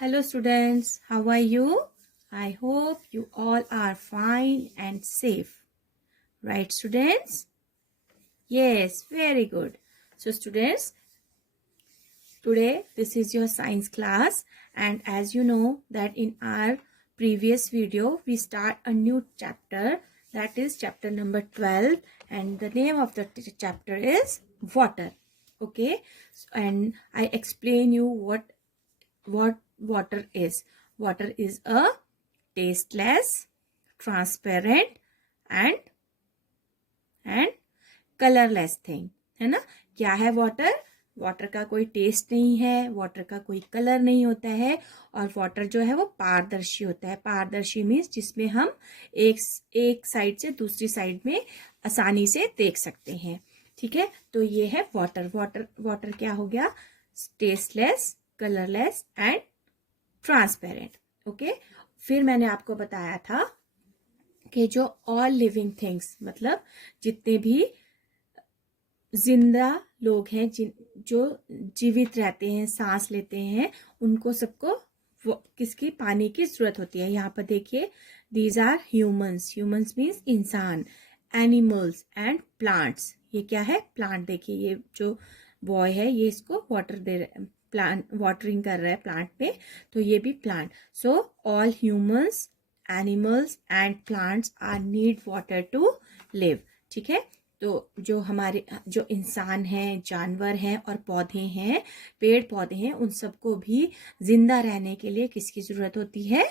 Hello students, how are you? I hope you all are fine and safe. Right students? Yes, very good. So students, today this is your science class, and as you know that in our previous video we start a new chapter, that is chapter number 12, and the name of the chapter is water. Okay, and I explain you what water is. Water is a tasteless, transparent and colourless thing, है ना। क्या है water? Water का कोई test नहीं है, water का कोई कलर नहीं होता है, और वाटर जो है वो पारदर्शी होता है। पारदर्शी मीन्स जिसमें हम एक साइड से दूसरी साइड में आसानी से देख सकते हैं। ठीक है, तो ये है वाटर। वाटर क्या हो गया? Tasteless, colourless and transparent. Okay, फिर मैंने आपको बताया था कि जो ऑल लिविंग थिंग्स, मतलब जितने भी जिंदा लोग हैं, जो जीवित रहते हैं, सांस लेते हैं, उनको सबको किसकी? पानी की जरूरत होती है। यहाँ पर देखिए, these are humans. Humans means इंसान, एनिमल्स एंड प्लांट्स। ये क्या है? प्लांट। देखिए ये जो बॉय है ये इसको वाटर दे रहा है, प्लांट वाटरिंग कर रहा है प्लांट पे, तो ये भी plant. So all humans, animals and plants are need water to live. ठीक है, तो जो हमारे जो इंसान हैं, जानवर हैं और पौधे हैं, पेड़ पौधे हैं, उन सबको भी जिंदा रहने के लिए किसकी जरूरत होती है?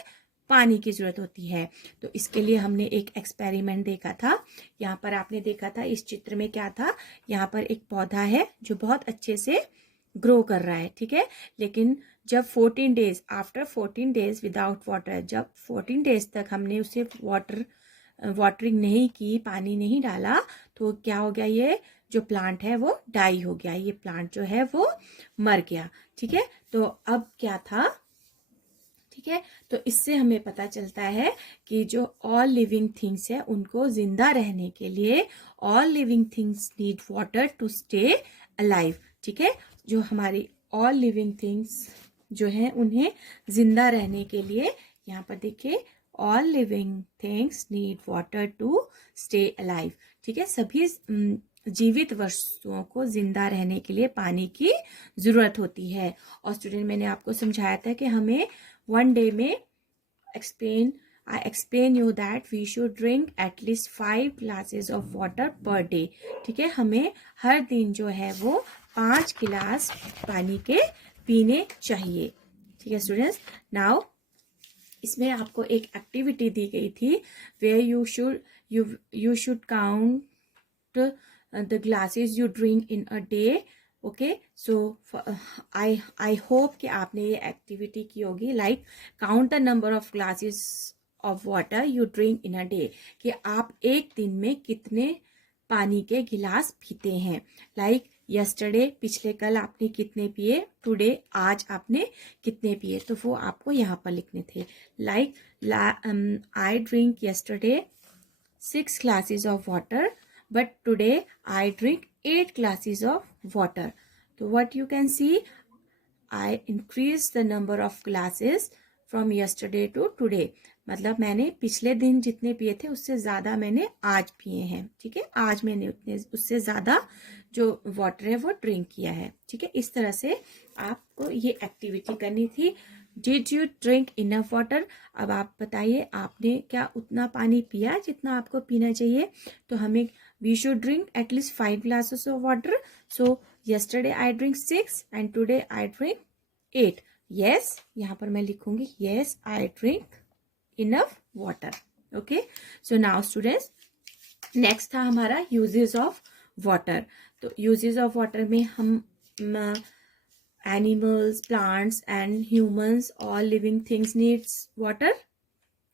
पानी की जरूरत होती है। तो इसके लिए हमने एक एक्सपेरिमेंट देखा था। यहाँ पर आपने देखा था, इस चित्र में क्या था? यहाँ पर एक पौधा है जो बहुत अच्छे से ग्रो कर रहा है। ठीक है, लेकिन जब 14 days, after 14 days without water, जब 14 डेज तक हमने उसे वाटरिंग नहीं की, पानी नहीं डाला, तो क्या हो गया? ये जो प्लांट है वो डाई हो गया, ये प्लांट जो है वो मर गया। ठीक है, तो अब क्या था? ठीक है, तो इससे हमें पता चलता है कि जो ऑल लिविंग थिंग्स है उनको जिंदा रहने के लिए, all living things need water to stay alive. ठीक है, जो हमारी ऑल लिविंग थिंग्स जो है उन्हें जिंदा रहने के लिए, यहाँ पर देखिए, all living things need water to stay alive. ठीक है, सभी जीवित वस्तुओं को जिंदा रहने के लिए पानी की जरूरत होती है। और स्टूडेंट, मैंने आपको समझाया था कि हमें वन डे में I explain you that we should drink at least 5 glasses of water per day. ठीक है, हमें हर दिन जो है वो 5 गिलास पानी के पीने चाहिए। ठीक है स्टूडेंट्स, नाउ इसमें आपको एक एक्टिविटी दी गई थी, where you should count the glasses you drink in a day. Okay, so I hope कि आपने ये एक्टिविटी की होगी, like count the number of glasses of water you drink in a day, कि आप एक दिन में कितने पानी के गिलास पीते हैं। लाइक यस्टरडे, पिछले कल आपने कितने पिए, टुडे आज आपने कितने पिए, तो वो आपको यहाँ पर लिखने थे। Like I drink yesterday 6 glasses of water, but today I drink 8 glasses of water. So what you can see, I increased the number of glasses from yesterday to today. मतलब मैंने पिछले दिन जितने पिए थे उससे ज़्यादा मैंने आज पिए हैं। ठीक है, आज मैंने उससे ज़्यादा जो वाटर है वो ड्रिंक किया है। ठीक है, इस तरह से आपको ये एक्टिविटी करनी थी। Did you drink enough water? अब आप बताइए, आपने क्या उतना पानी पिया जितना आपको पीना चाहिए? तो हमें we should drink at least 5 glasses of water. So yesterday I drink 6 and today I drink 8. Yes, यहाँ पर मैं लिखूंगी yes I drink enough water. Okay, so now students, next था हमारा uses of water. तो uses of water में हम animals, plants and humans, all living things needs water,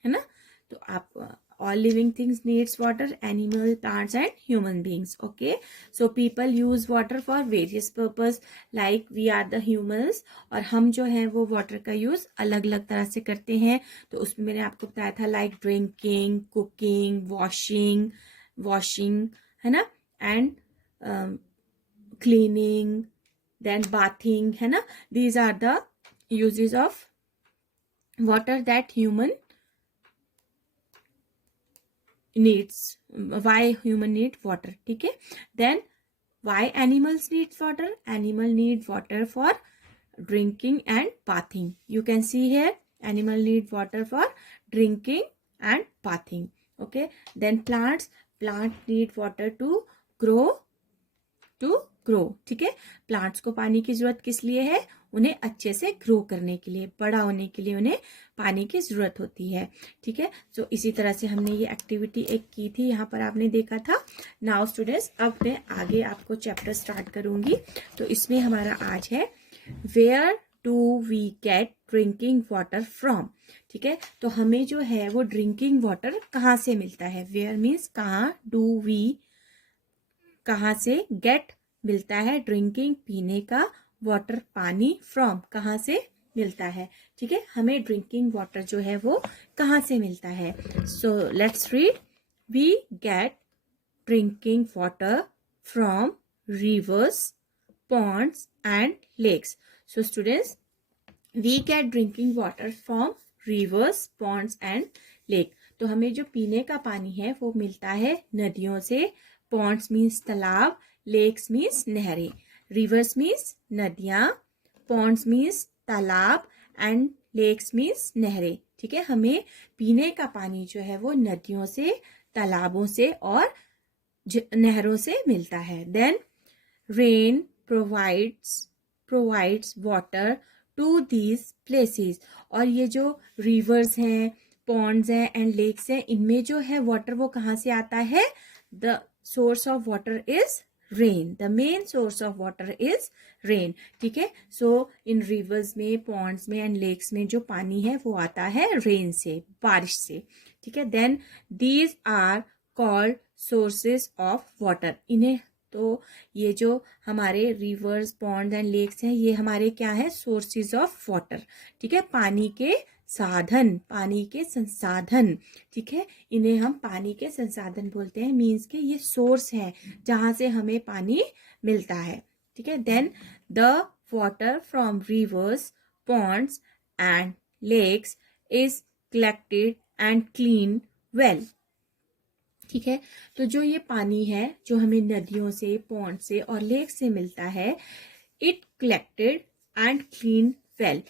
है ना। तो आप all living things needs water, animal, plants and human beings. Okay, so people use water for various purpose, like we are the humans, और हम जो है वो water का यूज अलग अलग तरह से करते हैं। तो उसमें मैंने आपको बताया था, लाइक ड्रिंकिंग, कुकिंग, वॉशिंग, है ना, एंड क्लीनिंग, देन बाथिंग, है ना। These are the uses of water that human needs. Why human need water? ठीक है. Then why animals need water? Animal need water for drinking and bathing. You can see here, animal need water for drinking and bathing. Okay. Then plants need water to grow. ठीक है. Plants को पानी की जरूरत किस लिए है? उन्हें अच्छे से ग्रो करने के लिए, बड़ा होने के लिए उन्हें पानी की जरूरत होती है. ठीक है. तो इसी तरह से हमने ये एक्टिविटी एक की थी, यहाँ पर आपने देखा था. नाउ स्टूडेंट्स, अब मैं आगे आपको चैप्टर स्टार्ट करूंगी. तो इसमें हमारा आज है where do we get drinking water from. ठीक है. तो हमें जो है वो ड्रिंकिंग वाटर कहाँ से मिलता है? वेयर मीन्स कहाँ, डू वी कहाँ से, गेट मिलता है, ड्रिंकिंग पीने का, वाटर पानी, फ्रॉम कहाँ से मिलता है. ठीक है. हमें ड्रिंकिंग वाटर जो है वो कहाँ से मिलता है? So let's read. We get drinking water from rivers, ponds and lakes. So students, we get drinking water from rivers, ponds and lake. तो हमें जो पीने का पानी है वो मिलता है नदियों से. ponds means तालाब, lakes means नहरें. rivers means नदियाँ, ponds means तालाब and lakes means नहरें. ठीक है. हमें पीने का पानी जो है वो नदियों से, तालाबों से और नहरों से मिलता है. Then rain provides water to these places. और ये जो rivers हैं, ponds हैं and lakes हैं, इनमें जो है water वो कहाँ से आता है? The source of water is rain. The main source of water is rain. ठीक है. So in rivers में, ponds में and lakes में जो पानी है वो आता है rain से, बारिश से. ठीक है. Then these are called sources of water. इन्हें तो ये जो हमारे रिवर्स, पॉन्ड एंड लेक्स हैं, ये हमारे क्या है? Sources of water. ठीक है. पानी के साधन, पानी के संसाधन. ठीक है. इन्हें हम पानी के संसाधन बोलते हैं. मीन्स के ये सोर्स है जहां से हमें पानी मिलता है. ठीक है. Then the water from rivers, ponds and lakes is collected and clean well. ठीक है. तो जो ये पानी है जो हमें नदियों से, पॉन्ड से और लेक से मिलता है, it collected and clean well.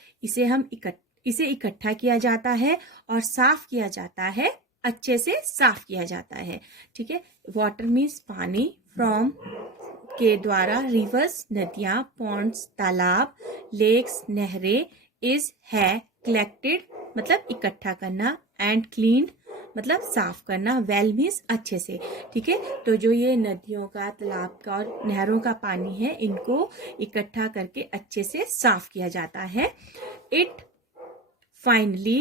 इसे इकट्ठा किया जाता है और साफ किया जाता है, अच्छे से साफ किया जाता है. ठीक है. वाटर मीन्स पानी, फ्रॉम के द्वारा, रिवर्स नदियां, पॉन्ड्स तालाब, लेक्स नहरें, इज है कलेक्टेड मतलब इकट्ठा करना, एंड क्लीन मतलब साफ करना, वेल मीन्स अच्छे से. ठीक है. तो जो ये नदियों का, तालाब का और नहरों का पानी है, इनको इकट्ठा करके अच्छे से साफ किया जाता है. It finally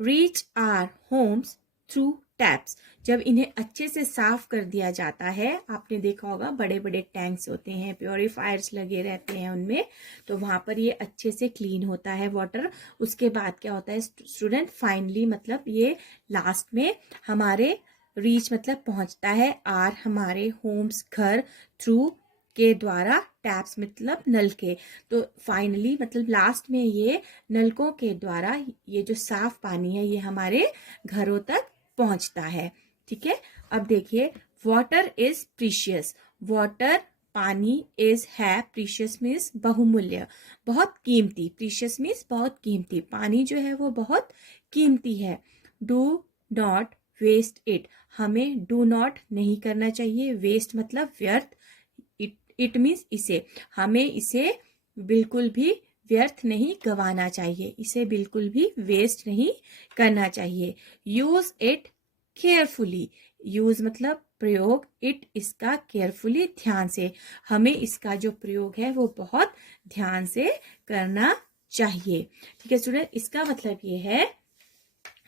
reach our homes through taps. जब इन्हें अच्छे से साफ कर दिया जाता है, आपने देखा होगा बड़े बड़े टैंक्स होते हैं, प्योरीफायर्स लगे रहते हैं उनमें, तो वहां पर ये अच्छे से क्लीन होता है वाटर. उसके बाद क्या होता है स्टूडेंट? फाइनली मतलब ये लास्ट में हमारे रीच मतलब पहुंचता है, आर हमारे होम्स घर, थ्रू के द्वारा, टैप्स मतलब नल के. तो फाइनली मतलब लास्ट में ये नलकों के द्वारा ये जो साफ पानी है ये हमारे घरों तक पहुंचता है. ठीक है. अब देखिए, वाटर इज प्रीशियस. वाटर पानी इज है, प्रीशियस मीन्स बहुमूल्य, बहुत कीमती. प्रीशियस मीन्स बहुत कीमती. पानी जो है वो बहुत कीमती है. Do not waste it. हमें डू नॉट नहीं करना चाहिए. वेस्ट मतलब व्यर्थ. इट मीन्स इसे. हमें इसे बिल्कुल भी व्यर्थ नहीं गंवाना चाहिए. इसे बिल्कुल भी वेस्ट नहीं करना चाहिए. Use it carefully. यूज मतलब प्रयोग, इट इसका, केयरफुली ध्यान से. हमें इसका जो प्रयोग है वो बहुत ध्यान से करना चाहिए. ठीक है स्टूडेंट. इसका मतलब ये है,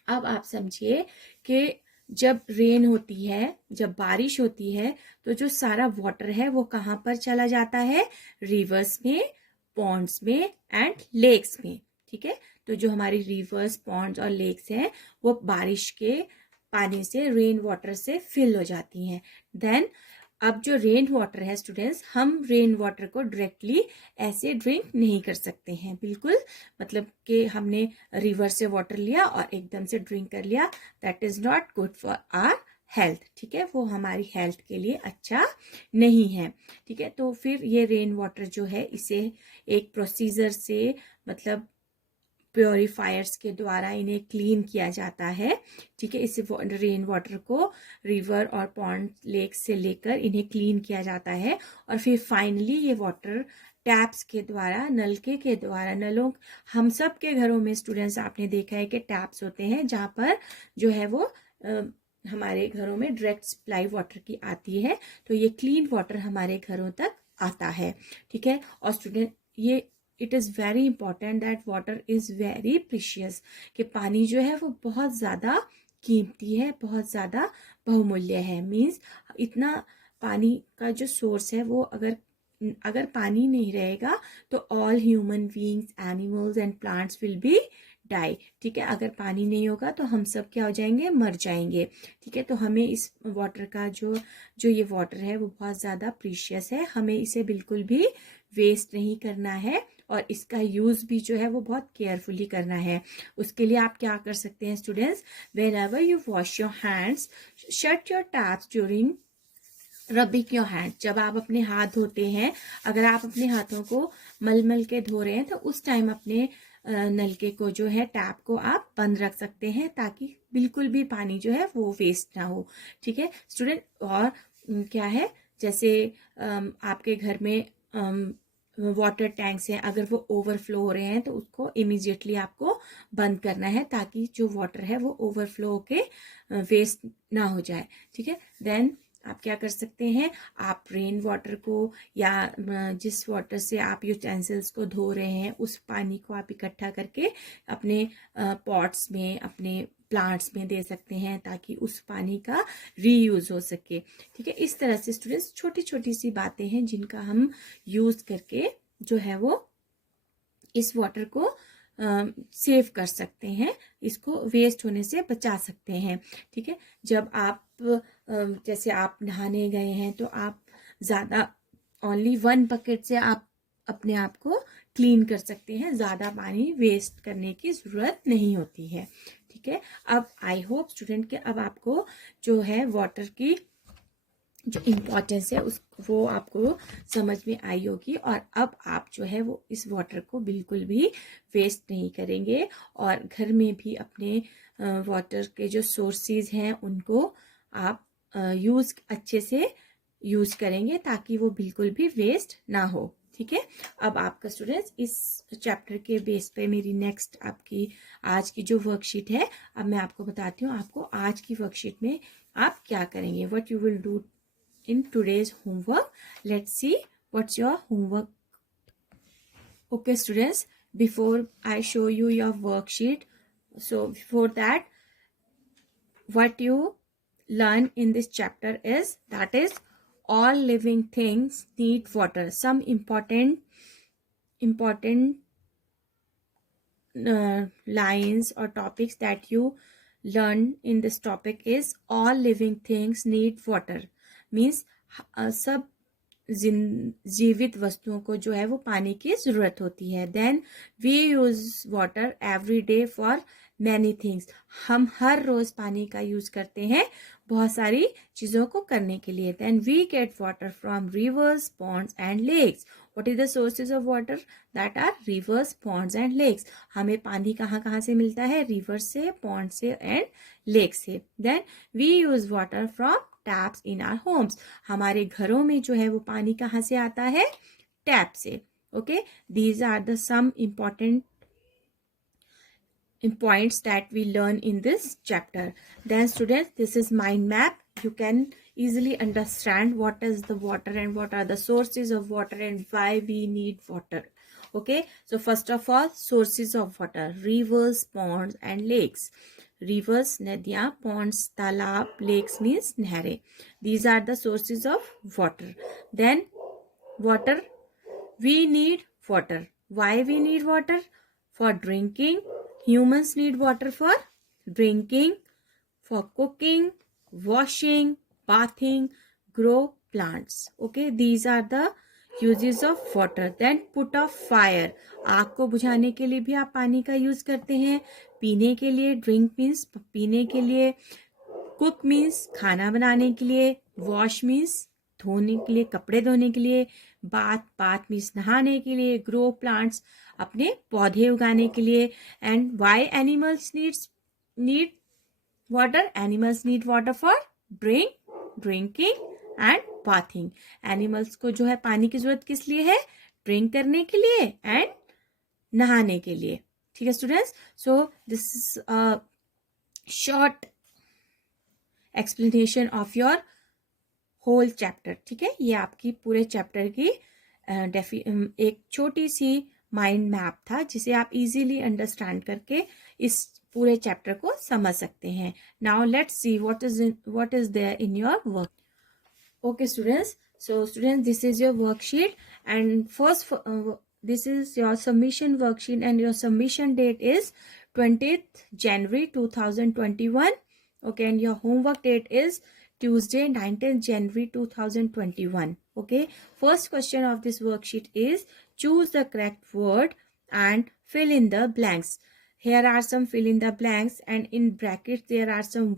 अब आप समझिए कि जब रेन होती है, जब बारिश होती है, तो जो सारा वाटर है वो कहाँ पर चला जाता है? रिवर्स में, पॉन्ड्स में एंड लेक्स में. ठीक है. तो जो हमारी रिवर्स, पॉन्ड्स और लेक्स हैं वो बारिश के पानी से, रेन वाटर से फिल हो जाती हैं. देन अब जो रेन वाटर है स्टूडेंट्स, हम रेन वाटर को डायरेक्टली ऐसे ड्रिंक नहीं कर सकते हैं, बिल्कुल। मतलब कि हमने रिवर से वाटर लिया और एकदम से ड्रिंक कर लिया, that is not good for our health, ठीक है, वो हमारी हेल्थ के लिए अच्छा नहीं है, ठीक है। तो फिर ये रेन वाटर जो है, इसे एक प्रोसीजर से, मतलब प्योरीफायर्स के द्वारा इन्हें क्लीन किया जाता है, ठीक है। इसे रेन वाटर को रिवर और पॉन्ड लेक से लेकर इन्हें क्लीन किया जाता है, और फिर फाइनली ये वाटर टैप्स के द्वारा, नलके के द्वारा, नलों, हम सब के घरों में स्टूडेंट्स आपने देखा है कि टैप्स होते हैं जहाँ पर जो है वो हमारे घरों में डायरेक्ट सप्लाई वाटर की आती है, तो ये क्लीन वाटर हमारे घरों तक आता है, ठीक है। और स्टूडेंट, ये it is very important that water is very precious, कि पानी जो है वो बहुत ज़्यादा कीमती है, बहुत ज़्यादा बहुमूल्य है। मीन्स इतना पानी का जो सोर्स है वो अगर पानी नहीं रहेगा तो all human beings, animals and plants will be die, ठीक है। अगर पानी नहीं होगा तो हम सब क्या हो जाएंगे, मर जाएंगे, ठीक है। तो हमें इस वाटर का जो ये वाटर है वो बहुत ज़्यादा प्रीशियस है, हमें इसे बिल्कुल भी वेस्ट नहीं करना है, और इसका यूज़ भी जो है वो बहुत केयरफुली करना है। उसके लिए आप क्या कर सकते हैं students, when ever you wash your hands, shut your taps during rubbing your hand. जब आप अपने हाथ धोते हैं, अगर आप अपने हाथों को मल के धो रहे हैं तो उस टाइम अपने नलके को जो है, टैप को आप बंद रख सकते हैं, ताकि बिल्कुल भी पानी जो है वो वेस्ट ना हो, ठीक है स्टूडेंट। और क्या है, जैसे आपके घर में वाटर टैंक्स हैं, अगर वो ओवरफ्लो हो रहे हैं तो उसको इमीडिएटली आपको बंद करना है, ताकि जो वाटर है वो ओवरफ्लो होके वेस्ट ना हो जाए, ठीक है। देन आप क्या कर सकते हैं, आप रेन वाटर को या जिस वाटर से आप यूटेंसिल्स को धो रहे हैं उस पानी को आप इकट्ठा करके अपने पॉट्स में, अपने प्लांट्स में दे सकते हैं, ताकि उस पानी का रीयूज हो सके, ठीक है। इस तरह से स्टूडेंट्स छोटी छोटी सी बातें हैं जिनका हम यूज करके जो है वो इस वाटर को सेव कर सकते हैं, इसको वेस्ट होने से बचा सकते हैं, ठीक है। जब आप जैसे आप नहाने गए हैं तो आप ज़्यादा ओनली 1 बकेट से आप अपने आप को क्लीन कर सकते हैं, ज़्यादा पानी वेस्ट करने की ज़रूरत नहीं होती है, ठीक है। अब आई होप स्टूडेंट के अब आपको जो है वाटर की जो इम्पोर्टेंस है वो आपको समझ में आई होगी, और अब आप जो है वो इस वाटर को बिल्कुल भी वेस्ट नहीं करेंगे, और घर में भी अपने वाटर के जो सोर्सेज हैं उनको आप यूज़ अच्छे से यूज़ करेंगे, ताकि वो बिल्कुल भी वेस्ट ना हो, ठीक है। अब आपका स्टूडेंट्स इस चैप्टर के बेस पे मेरी नेक्स्ट आपकी आज की जो वर्कशीट है, अब मैं आपको बताती हूँ आपको आज की वर्कशीट में आप क्या करेंगे, what you will do in today's homework. Let's see what's your homework. Okay students, before I show you your worksheet, so before that, what you learn in this chapter is, that is, all living things need water. Some important lines or topics that you learn in this topic is, all living things need water means सब जीवित वस्तुओं को जो है वो पानी की ज़रूरत होती है। Then we use water every day for many things, हम हर रोज़ पानी का यूज़ करते हैं बहुत सारी चीज़ों को करने के लिए। Then we get water from rivers, ponds and lakes. What is the sources of water, that are rivers, ponds and lakes. हमें पानी कहाँ कहाँ से मिलता है, रिवर से, पॉन्ड से एंड लेक से। Then we use water from taps in our homes, हमारे घरों में जो है वो पानी कहाँ से आता है, टैप से। Okay, these are the some important points that we learn in this chapter. Then students, this is mind map. You can easily understand what is the water and what are the sources of water and why we need water. Okay, so first of all, sources of water: rivers, ponds and lakes. Rivers, nadiyan, ponds, talab, lakes means nehre. These are the sources of water. Then water, we need water. Why we need water? For drinking. Humans need water for drinking, for cooking, washing, bathing, grow plants. Okay, these are the uses of water. Then put off fire. आग को बुझाने के लिए भी आप पानी का use करते हैं. पीने के लिए, ड्रिंक मीन्स पीने के लिए, कुक मीन्स खाना बनाने के लिए, वॉश मीन्स धोने के लिए, कपड़े धोने के लिए, बाथ मीन्स नहाने के लिए, ग्रो प्लांट्स अपने पौधे उगाने के लिए. And why animals need water? Animals need water for drinking and bathing. Animals को जो है पानी की जरूरत किस लिए है? ड्रिंक करने के लिए एंड नहाने के लिए. ठीक है students, so this is a short explanation of your whole chapter. ठीक है, ये आपकी पूरे चैप्टर की एक छोटी सी माइंड मैप था जिसे आप इजीली अंडरस्टैंड करके इस पूरे चैप्टर को समझ सकते हैं. Now let's see what is there in your work. Okay students, so students, this is your worksheet, and first this is your submission worksheet, and your submission date is 20th January 2021. Okay, and your homework date is Tuesday 19th January 2021. Okay, first question of this worksheet is choose the correct word and fill in the blanks. Here are some fill in the blanks, and in brackets there are some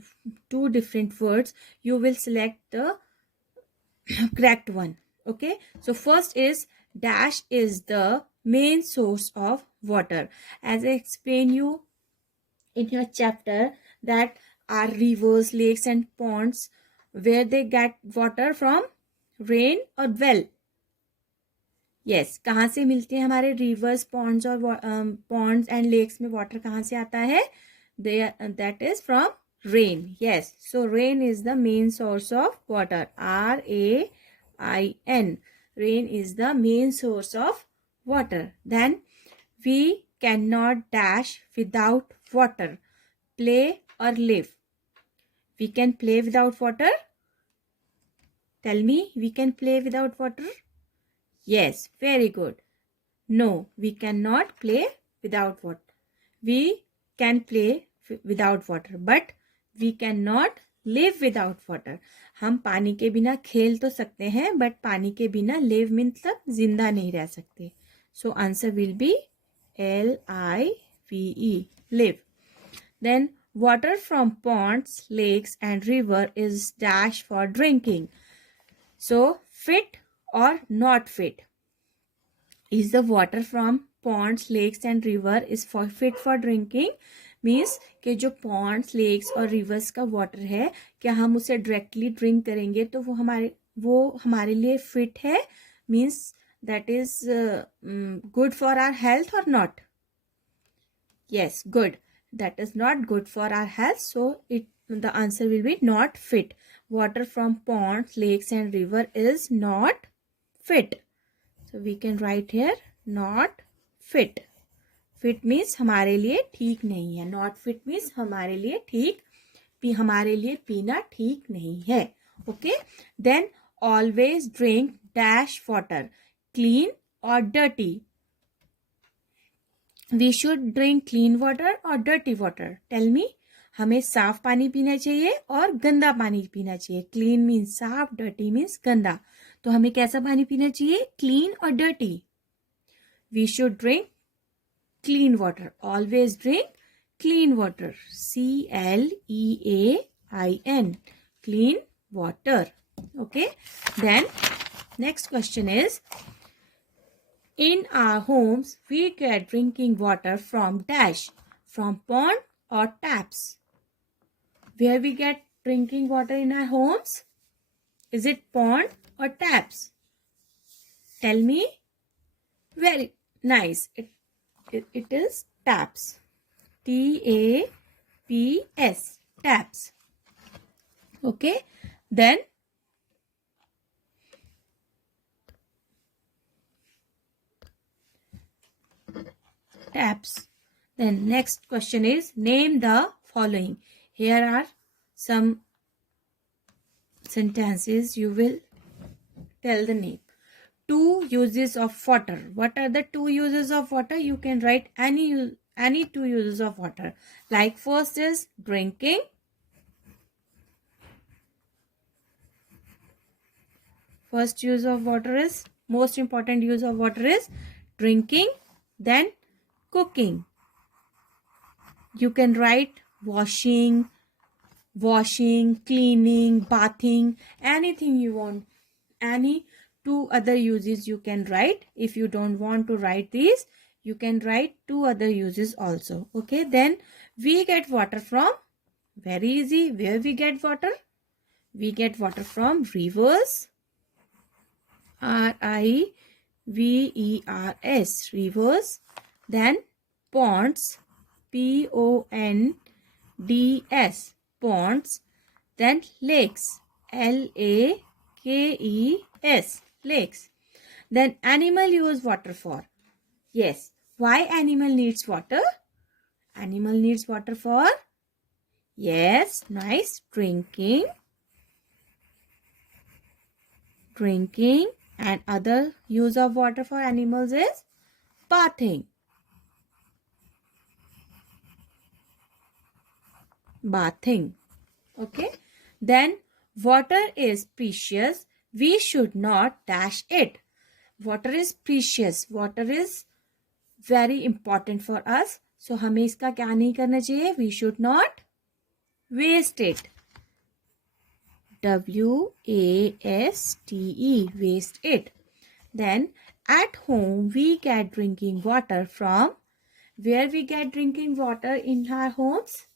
two different words. You will select the correct one. Okay, so first is dash is the main source of water. As I explain you in your chapter that are rivers, lakes and ponds where they get water from rain or well. Yes, कहाँ से मिलते हैं हमारे rivers, ponds और ponds and lakes में water कहाँ से आता है? That is from rain. Yes, so rain is the main source of water. RAIN. Rain is the main source of water. Then we cannot dash without water. Play or live. We can play without water. Tell me, we can play without water? Yes, very good. No, we cannot play without water. We can play without water, but we cannot live without water. हम पानी के बिना खेल तो सकते हैं, but पानी के बिना live मतलब जिंदा नहीं रह सकते. So answer will be LIVE, live. Then water from ponds, lakes and river is dash for drinking. So fit or not fit? Is the water from ponds, lakes and river is fit for drinking? Means कि जो Pond's, lakes और reverse का water है, क्या हम उसे directly drink करेंगे तो वो हमारे लिए फिट है? Means that is good for our health और not? Yes, good. That is not good for our health, so the answer will be not fit. Water from ponds, lakes and river is not fit. So we can write here not fit. Fit means हमारे लिए ठीक नहीं है. Not fit means हमारे लिए पीना ठीक नहीं है. Okay. Then always drink dash water. Clean or dirty? We should drink clean water or dirty water? Tell me. हमें साफ पानी पीना चाहिए और गंदा पानी पीना चाहिए. क्लीन मीन्स साफ, डर्टी मीन्स गंदा. तो हमें कैसा पानी पीना चाहिए? क्लीन और dirty? We should drink clean water. Always drink clean water. CLEAIN, clean water. Okay. Then next question is in our homes we get drinking water from dash, from pond or taps. Where we get drinking water in our homes? Is it pond or taps? Tell me. Very nice. It is taps. TAPS. Taps. Okay. Then taps. Then next question is name the following. Here are some sentences. You will tell the name. Two uses of water. What are the two uses of water? You can write any two uses of water. Like first is drinking. First use of water is, most important use of water is drinking, then cooking. You can write washing, cleaning, bathing, anything you want. Any two other uses you can write. If you don't want to write these, you can write two other uses also. Okay, then we get water from, very easy, where we get water? We get water from rivers, rivers, rivers, then ponds, ponds, ponds, then lakes, lakes, lakes. Then animal use water for, yes, why animal needs water? Animal needs water for, yes, nice, drinking, and other use of water for animals is bathing. Okay, then water is precious, we should not dash it. Water is precious, water is very important for us, so हमें इसका क्या नहीं करना चाहिए? We should not waste it. waste, waste it. Then at home we get drinking water from, where we get drinking water in our homes?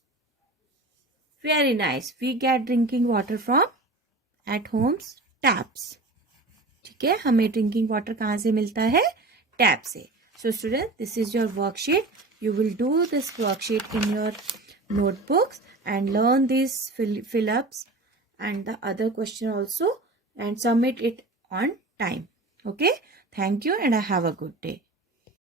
Very nice, we get drinking water from at homes taps. ठीक है, हमें drinking water कहाँ से मिलता है? Tap से. So student, this is your worksheet. You will do this worksheet in your notebooks and learn these fill-ups and the other question also and submit it on time. Okay, thank you and have a good day.